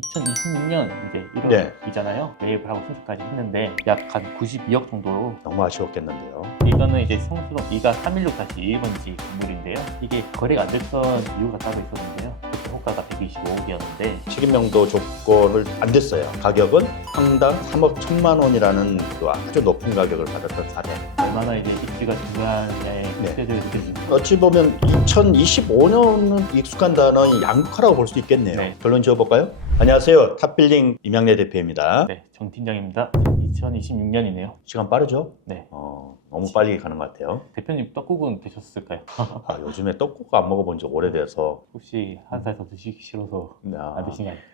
2026년 이제 네. 1월이잖아요. 매입을 하고 신축까지 했는데 약 한 92억 정도로. 너무 아쉬웠겠는데요. 이거는 이제 성수동 2가 316-1번지 건물인데요. 이게 거래가 안 됐던 이유가 따로 있었는데요. 그때 호가가 125억이었는데 책임명도 조건을 안 됐어요. 가격은 평당 3억 1천만 원이라는 그 아주 높은 가격을 받았던 사례. 얼마나 이제 입지가 중요한 시대들을 느껴지고. 어찌 보면 2025년은 익숙한 단어인 양극화라고 볼 수 있겠네요. 네. 결론 지어볼까요? 안녕하세요. 탑빌딩 임양래 대표입니다. 네, 정 팀장입니다. 2026년이네요. 시간 빠르죠? 네. 너무 빨리 가는 것 같아요. 대표님 떡국은 드셨을까요? 요즘에 떡국 안 먹어본 지 오래돼서 혹시 한 살 더 드시기 싫어서 안 드신 거 아니에요?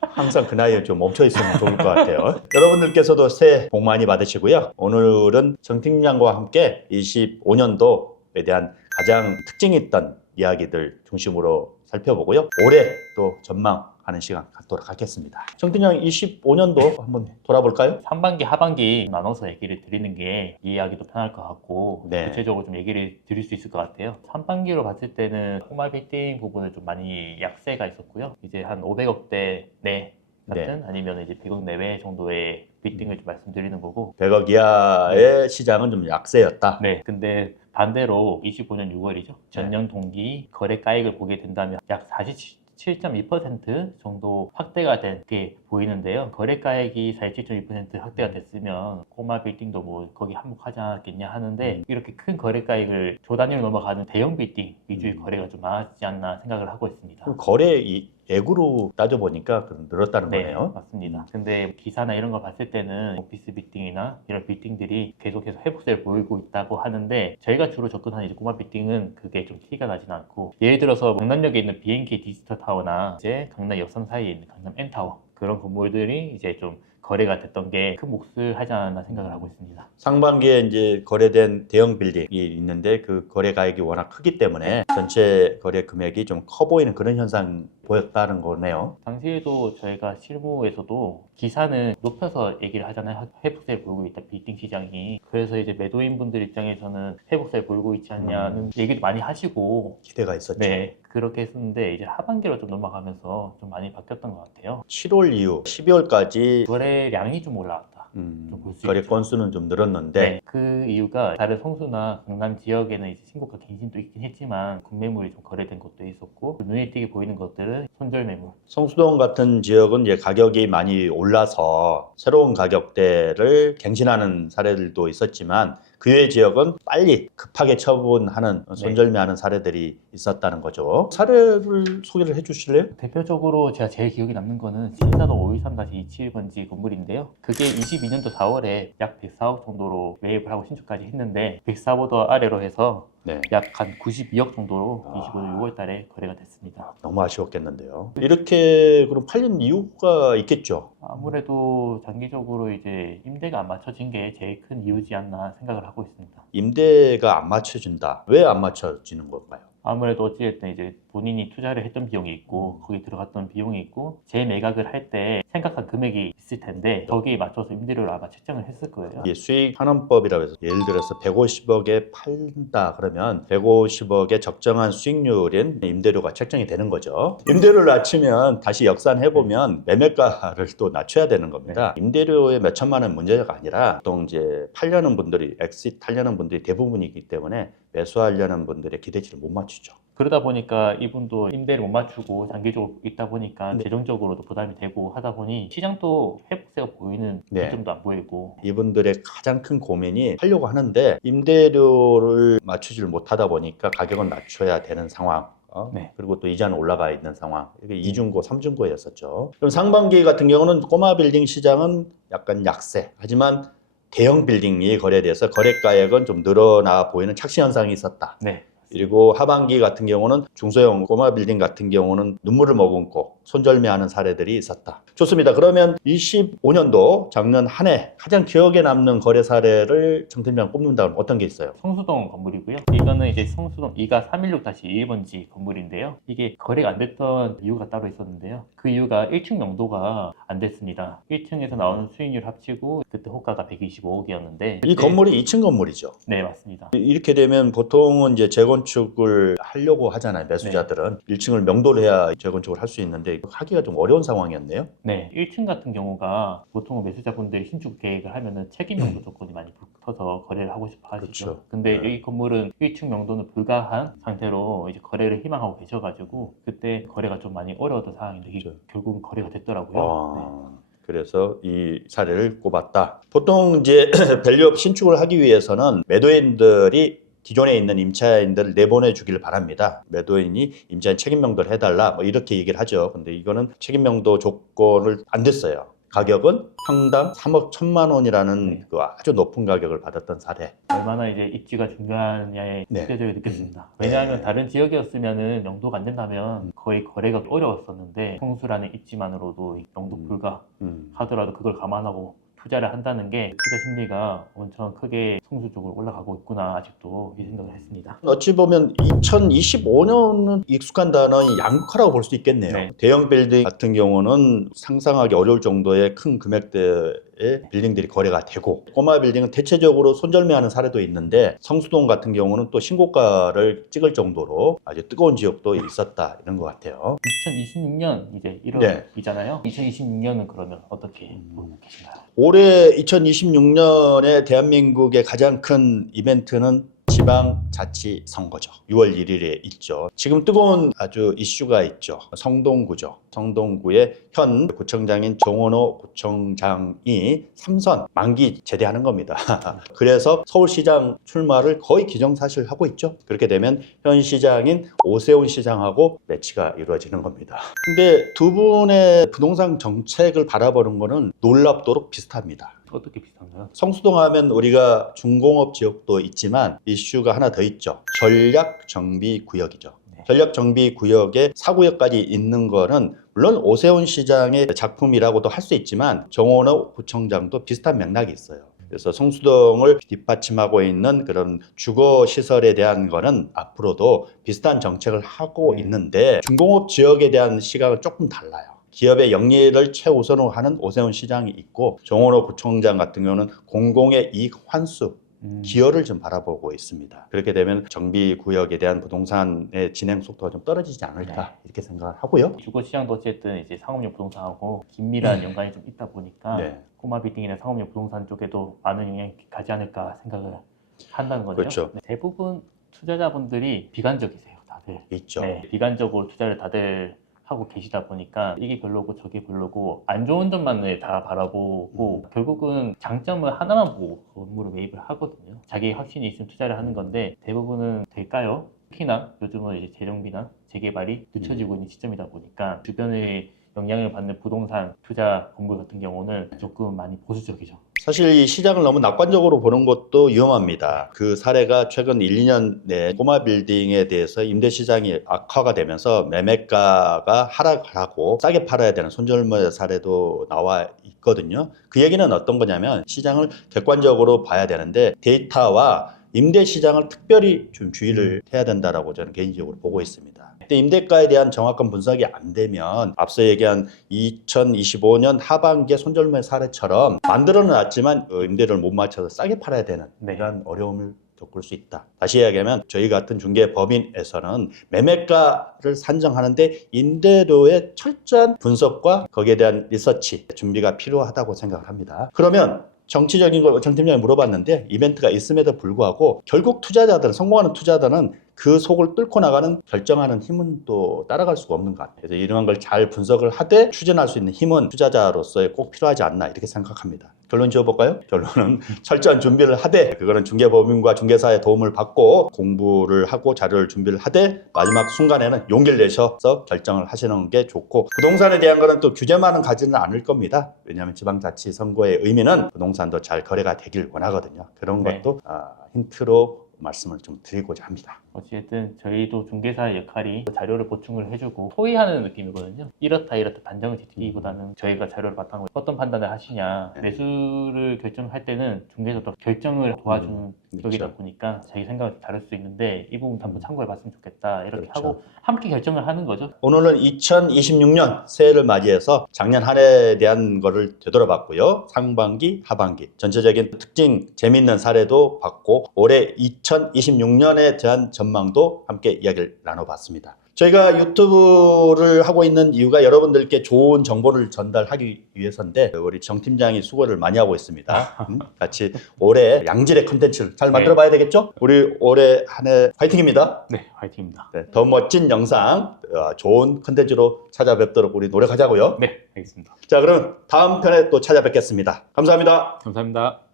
항상 그 나이에 좀 멈춰 있으면 좋을 것 같아요. 여러분들께서도 새해 복 많이 받으시고요. 오늘은 정 팀장과 함께 25년도에 대한 가장 특징이 있던 이야기들 중심으로 살펴보고요. 올해 또 전망하는 시간 갖도록 하겠습니다. 정 팀장 25년도 한번 돌아볼까요? 상반기, 하반기 나눠서 얘기를 드리는 게 이해하기도 편할 것 같고 네. 구체적으로 좀 얘기를 드릴 수 있을 것 같아요. 상반기로 봤을 때는 꼬마 빌딩 부분은 좀 많이 약세가 있었고요. 이제 한 500억대 내 같은 아니면 이제 100억 내외 정도의 빌딩을 좀 말씀드리는 거고. 100억 이하의 시장은 좀 약세였다. 네. 근데 반대로 25년 6월이죠. 전년 동기 거래가액을 보게 된다면 약 47.2% 정도 확대가 된 게 보이는데요. 거래가액이 47.2% 확대가 됐으면 꼬마 빌딩도 뭐 거기 한몫하지 않았겠냐 하는데 이렇게 큰 거래가액을 조 단위로 넘어가는 대형 빌딩 위주의 거래가 좀 많았지 않나 생각을 하고 있습니다. 거래 액으로 따져보니까 늘었다는 네, 거네요. 맞습니다. 근데 기사나 이런 걸 봤을 때는 오피스 빌딩이나 이런 빌딩들이 계속해서 회복세를 보이고 있다고 하는데 저희가 주로 접근하는 이제 꼬마 빌딩은 그게 좀 티가 나진 않고, 예를 들어서 강남역에 있는 BNK 디지털 타워나 이제 강남 역삼 사이에 있는 강남 N타워, 그런 건물들이 이제 좀 거래가 됐던 게 큰 몫을 하지 않았나 생각을 하고 있습니다. 상반기에 이제 거래된 대형 빌딩이 있는데 그 거래 가액이 워낙 크기 때문에 전체 거래 금액이 좀 커 보이는 그런 현상 보였다는 거네요. 당시에도 저희가 실무에서도 기사는 높여서 얘기를 하잖아요. 회복세를 보이고 있다, 빌딩 시장이. 그래서 이제 매도인분들 입장에서는 회복세를 보이고 있지 않냐는 얘기도 많이 하시고. 기대가 있었죠. 네, 그렇게 했었는데 이제 하반기로 좀 넘어가면서 좀 많이 바뀌었던 것 같아요. 7월 이후 12월까지 거래량이 좀 올라왔다. 좀 볼 수 거래 있죠. 건수는 좀 늘었는데 네, 그 이유가 다른 성수나 강남 지역에는 이제 신고가 갱신도 있긴 했지만 군매물이 좀 거래된 것도 있었고, 눈에 띄게 보이는 것들은 손절 매물. 성수동 같은 지역은 이제 가격이 많이 올라서 새로운 가격대를 갱신하는 사례들도 있었지만 그 외 지역은 빨리 급하게 처분하는 손절매하는 사례들이 있었다는 거죠. 사례를 소개를 해주실래요? 대표적으로 제가 제일 기억에 남는 거는 신사동 523-27번지 건물인데요. 그게 22년도 4월에 약 104억 정도로 매입을 하고 신축까지 했는데 104보다 아래로 해서 네. 약 한 92억 정도로 25년 6월 달에 거래가 됐습니다. 너무 아쉬웠겠는데요. 이렇게 그럼 팔린 이유가 있겠죠. 아무래도 장기적으로 이제 임대가 안 맞춰진 게 제일 큰 이유지 않나 생각을 하고 있습니다. 임대가 안 맞춰진다. 왜 안 맞춰지는 걸까요? 아무래도 어찌됐든 이제 본인이 투자를 했던 비용이 있고 거기 들어갔던 비용이 있고 재매각을 할 때 생각한 금액이 있을 텐데 거기에 맞춰서 임대료를 아마 책정을 했을 거예요. 이게 수익 환원법이라고 해서 예를 들어서 150억에 팔린다 그러면 150억의 적정한 수익률인 임대료가 책정이 되는 거죠. 임대료를 낮추면 다시 역산해보면 매매가를 또 낮춰야 되는 겁니다. 임대료의 몇 천만 원 문제가 아니라 보통 이제 팔려는 분들이 엑시트 하려는 분들이 대부분이기 때문에 매수하려는 분들의 기대치를 못 맞추죠. 그러다 보니까 이분도 임대를 못 맞추고 장기적으로 있다 보니까 재정적으로도 부담이 되고 하다 보니 시장도 회복세가 보이는 기점도 안 보이고. 이분들의 가장 큰 고민이 하려고 하는데 임대료를 맞추지를 못하다 보니까 가격은 낮춰야 되는 상황. 그리고 또 이자는 올라가 있는 상황. 이게 2중고, 3중고였었죠. 그럼 상반기 같은 경우는 꼬마 빌딩 시장은 약간 약세. 하지만 대형 빌딩이 거래돼서 거래가액은 좀 늘어나 보이는 착시 현상이 있었다. 네. 그리고 하반기 같은 경우는 중소형 꼬마 빌딩 같은 경우는 눈물을 머금고 손절매하는 사례들이 있었다. 좋습니다. 그러면 25년도 작년 한 해 가장 기억에 남는 거래 사례를 정 팀장 꼽는다면 어떤 게 있어요? 성수동 건물이고요. 이거는 이제 성수동 2가 316-1번지 건물인데요. 이게 거래가 안 됐던 이유가 따로 있었는데요. 그 이유가 1층 용도가 안 됐습니다. 1층에서 나오는 수익률 합치고 그때 호가가 125억이었는데 이 건물이 2층 건물이죠. 네, 맞습니다. 이렇게 되면 보통은 이제 재건축을 하려고 하잖아요. 매수자들은 1층을 명도를 해야 재건축을 할 수 있는데 이제 하기가 좀 어려운 상황이었네요. 네, 1층 같은 경우가 보통 매수자분들이 신축 계획을 하면은 책임 용도 조건이 많이 붙어서 거래를 하고 싶어 하시죠. 그렇죠. 근데 네. 이 건물은 1층 용도는 불가한 상태로 이제 거래를 희망하고 계셔가지고 그때 거래가 좀 많이 어려웠던 상황인데 이게 그렇죠. 결국은 거래가 됐더라고요. 그래서 이 사례를 꼽았다. 보통 이제 밸류업 신축을 하기 위해서는 매도인들이 기존에 있는 임차인들을 내보내 주기를 바랍니다. 매도인이 임차인 책임명도를 해달라 뭐 이렇게 얘기를 하죠. 근데 이거는 책임명도 조건을 안 됐어요. 가격은 평당 3억 1천만 원이라는 그 아주 높은 가격을 받았던 사례. 얼마나 이제 입지가 중요하냐에 네. 직접적으로 느꼈습니다. 왜냐하면 네. 다른 지역이었으면은 영도가 안 된다면 거의 거래가 어려웠었는데 성수라는 입지만으로도 영도 불가 하더라도 그걸 감안하고 투자를 한다는 게 투자 심리가 엄청 크게 성수 쪽으로 올라가고 있구나 아직도 이 생각을 했습니다. 어찌 보면 2025년은 익숙한 단어인 양극화라고 볼 수 있겠네요. 네. 대형 빌딩 같은 경우는 상상하기 어려울 정도의 큰 금액대의 빌딩들이 거래가 되고 꼬마 빌딩은 대체적으로 손절매하는 사례도 있는데 성수동 같은 경우는 또 신고가를 찍을 정도로 아주 뜨거운 지역도 있었다 이런 것 같아요. 2026년 이제 네. 1월이잖아요. 2026년은 그러면 어떻게 보고 계신가요? 올해 2026년에 대한민국의 가장 큰 이벤트는 지방자치선거죠. 6월 1일에 있죠. 지금 뜨거운 아주 이슈가 있죠. 성동구죠. 성동구의 현 구청장인 정원호 구청장이 3선 만기 제대하는 겁니다. 그래서 서울시장 출마를 거의 기정사실하고 있죠. 그렇게 되면 현 시장인 오세훈 시장하고 매치가 이루어지는 겁니다. 근데 두 분의 부동산 정책을 바라보는 거는 놀랍도록 비슷합니다. 어떻게 비슷한가요? 성수동 하면 우리가 중공업 지역도 있지만 이슈가 하나 더 있죠. 전략정비구역이죠. 네. 전략정비구역에 4구역까지 있는 거는 물론 오세훈 시장의 작품이라고도 할 수 있지만 정원호 구청장도 비슷한 맥락이 있어요. 그래서 성수동을 뒷받침하고 있는 그런 주거시설에 대한 거는 앞으로도 비슷한 정책을 하고 있는데 중공업 지역에 대한 시각은 조금 달라요. 기업의 영리를 최우선으로 하는 오세훈 시장이 있고 정원호 구청장 같은 경우는 공공의 이익 환수, 기여를 좀 바라보고 있습니다. 그렇게 되면 정비구역에 대한 부동산의 진행 속도가 좀 떨어지지 않을까 이렇게 생각을 하고요. 주거시장도 어쨌든 이제 상업용 부동산하고 긴밀한 연관이 좀 있다 보니까 네. 꼬마 빌딩이나 상업용 부동산 쪽에도 많은 영향이 가지 않을까 생각을 한다는 거죠. 그렇죠. 네, 대부분 투자자분들이 비관적이세요, 다들. 있죠. 네, 비관적으로 투자를 다들 하고 계시다 보니까 이게 별로고 저게 별로고 안 좋은 점만을 다 바라보고 결국은 장점을 하나만 보고 건물을 매입을 하거든요. 자기 확신이 있으면 투자를 하는 건데 대부분은 될까요? 특히나 요즘은 이제 재정비나 재개발이 늦춰지고 있는 시점이다 보니까 주변의 영향을 받는 부동산 투자 건물 같은 경우는 조금 많이 보수적이죠. 사실 이 시장을 너무 낙관적으로 보는 것도 위험합니다. 그 사례가 최근 1, 2년 내 꼬마 빌딩에 대해서 임대 시장이 악화가 되면서 매매가가 하락하고 싸게 팔아야 되는 손절매 사례도 나와 있거든요. 그 얘기는 어떤 거냐면 시장을 객관적으로 봐야 되는데 데이터와 임대 시장을 특별히 좀 주의를 해야 된다라고 저는 개인적으로 보고 있습니다. 근데 임대가에 대한 정확한 분석이 안 되면 앞서 얘기한 2025년 하반기의 손절매 사례처럼 만들어는 놨지만 임대료를 못 맞춰서 싸게 팔아야 되는 이런 어려움을 겪을 수 있다. 다시 이야기하면 저희 같은 중개법인에서는 매매가를 산정하는데 임대료의 철저한 분석과 거기에 대한 리서치, 준비가 필요하다고 생각을 합니다. 그러면 정치적인 걸 정 팀장이 물어봤는데 이벤트가 있음에도 불구하고 결국 투자자들, 성공하는 투자자는 그 속을 뚫고 나가는 결정하는 힘은 또 따라갈 수가 없는 것 같아요. 그래서 이런 걸 잘 분석을 하되 추진할 수 있는 힘은 투자자로서의 꼭 필요하지 않나 이렇게 생각합니다. 결론 지어볼까요? 결론은 철저한 준비를 하되 그거는 중개법인과 중개사의 도움을 받고 공부를 하고 자료를 준비를 하되 마지막 순간에는 용기를 내셔서 결정을 하시는 게 좋고 부동산에 대한 거는 또 규제만은 가지는 않을 겁니다. 왜냐하면 지방자치 선거의 의미는 부동산도 잘 거래가 되길 원하거든요. 그런 것도 힌트로 말씀을 좀 드리고자 합니다. 어쨌든 저희도 중개사의 역할이 자료를 보충을 해주고 토의하는 느낌이거든요. 이렇다 단정을 짓기보다는 저희가 자료를 바탕으로 어떤 판단을 하시냐 매수를 결정할 때는 중개사도 결정을 도와주는 쪽이다 보니까 자기 생각을 다를 수 있는데 이 부분 한번 참고해 봤으면 좋겠다 이렇게 하고 함께 결정을 하는 거죠. 오늘은 2026년 새해를 맞이해서 작년 한 해에 대한 거를 되돌아봤고요. 상반기, 하반기 전체적인 특징 재미있는 사례도 봤고 올해 2026년에 대한 전망도 함께 이야기를 나눠봤습니다. 저희가 유튜브를 하고 있는 이유가 여러분들께 좋은 정보를 전달하기 위해서인데 우리 정 팀장이 수고를 많이 하고 있습니다. 같이 올해 양질의 컨텐츠를 잘 만들어 봐야 되겠죠? 우리 올해 한 해 화이팅입니다. 네, 화이팅입니다. 네, 더 멋진 영상, 좋은 컨텐츠로 찾아뵙도록 우리 노력하자고요. 네, 알겠습니다. 자, 그럼 다음 편에 또 찾아뵙겠습니다. 감사합니다. 감사합니다.